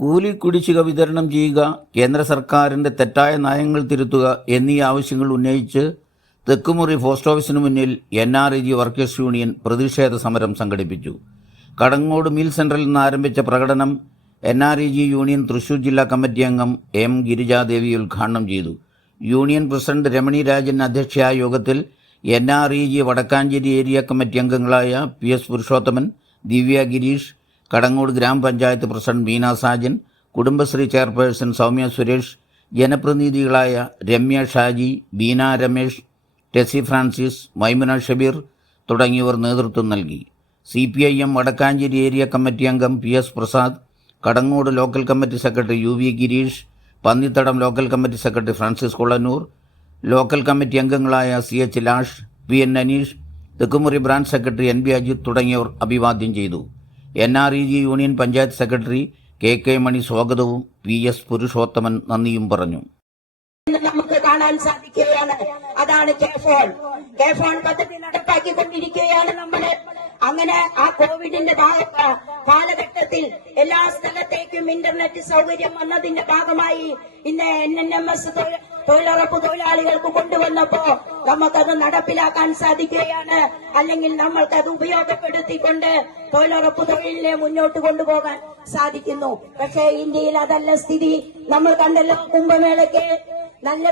കൂലി കുടിശ്ശിക വിതരണം ചെയ്യുക, കേന്ദ്ര സർക്കാരിൻ്റെ തെറ്റായ നയങ്ങൾ തിരുത്തുക എന്നീ ആവശ്യങ്ങൾ ഉന്നയിച്ച് തെക്കുമുറി പോസ്റ്റ് ഓഫീസിന് മുന്നിൽ NREG വർക്കേഴ്സ് യൂണിയൻ പ്രതിഷേധ സമരം സംഘടിപ്പിച്ചു. കടങ്ങോട് മിൽ സെന്ററിൽ നിന്ന് ആരംഭിച്ച പ്രകടനം NREG യൂണിയൻ തൃശൂർ ജില്ലാ കമ്മിറ്റി അംഗം M. ഗിരിജാദേവി ഉദ്ഘാടനം ചെയ്തു. യൂണിയൻ പ്രസിഡന്റ് രമണി രാജൻ അധ്യക്ഷയായ യോഗത്തിൽ NREG വടക്കാഞ്ചേരി ഏരിയ കമ്മിറ്റി അംഗങ്ങളായ PS Purushothaman, Divya Gireesh, Kadangode grama panchayat president Meena Sajan, Kudumbashree chairperson Soumya Suresh, ജനപ്രതിനിധികളായ രമ്യ ഷാജി, ബീന രമേഷ്, ടെസി ഫ്രാൻസിസ്, മൈമുന ഷബീർ തുടങ്ങിയവർ നേതൃത്വം നൽകി. CPIM വടക്കാഞ്ചേരി ഏരിയ കമ്മിറ്റി അംഗം PS Prasad, Kadangode local committee secretary UV Gireesh, Pannithadam local committee secretary Francis Kollannur, local committee അംഗങ്ങളായ CH Lash, PN Aneesh, Thekkumuri branch secretary NB Ajith തുടങ്ങിയവർ അഭിവാദ്യം ചെയ്തു. NREG union panchayat secretary KK മണി സ്വാഗതവും PS പുരുഷോത്തമൻ നന്ദിയും പറഞ്ഞു. നമുക്ക് കാണാൻ സാധിക്കുകയാണ്. അതാണ് കെ-ഫോൺ പദ്ധതി നടപ്പാക്കിക്കൊണ്ടിരിക്കുകയാണ് നമ്മള്. അങ്ങനെ ആ കോവിഡിന്റെ കാലഘട്ടത്തിൽ എല്ലാ സ്ഥലത്തേക്കും ഇന്റർനെറ്റ് സൗകര്യം വന്നതിന്റെ ഭാഗമായി ഇന്ന് NNMS തൊഴിലുറപ്പ് തൊഴിലാളികൾക്ക് കൊണ്ടുവന്നപ്പോ നമുക്കത് നടപ്പിലാക്കാൻ സാധിക്കുകയാണ്. അല്ലെങ്കിൽ നമ്മൾക്കത് ഉപയോഗപ്പെടുത്തിക്കൊണ്ട് തൊഴിലുറപ്പ് തൊഴിലിനെ മുന്നോട്ട് കൊണ്ടുപോകാൻ സാധിക്കുന്നു. പക്ഷേ ഇന്ത്യയിൽ അതല്ല സ്ഥിതി. നമ്മൾ കണ്ടല്ലോ, കുംഭമേളയ്ക്ക് നല്ല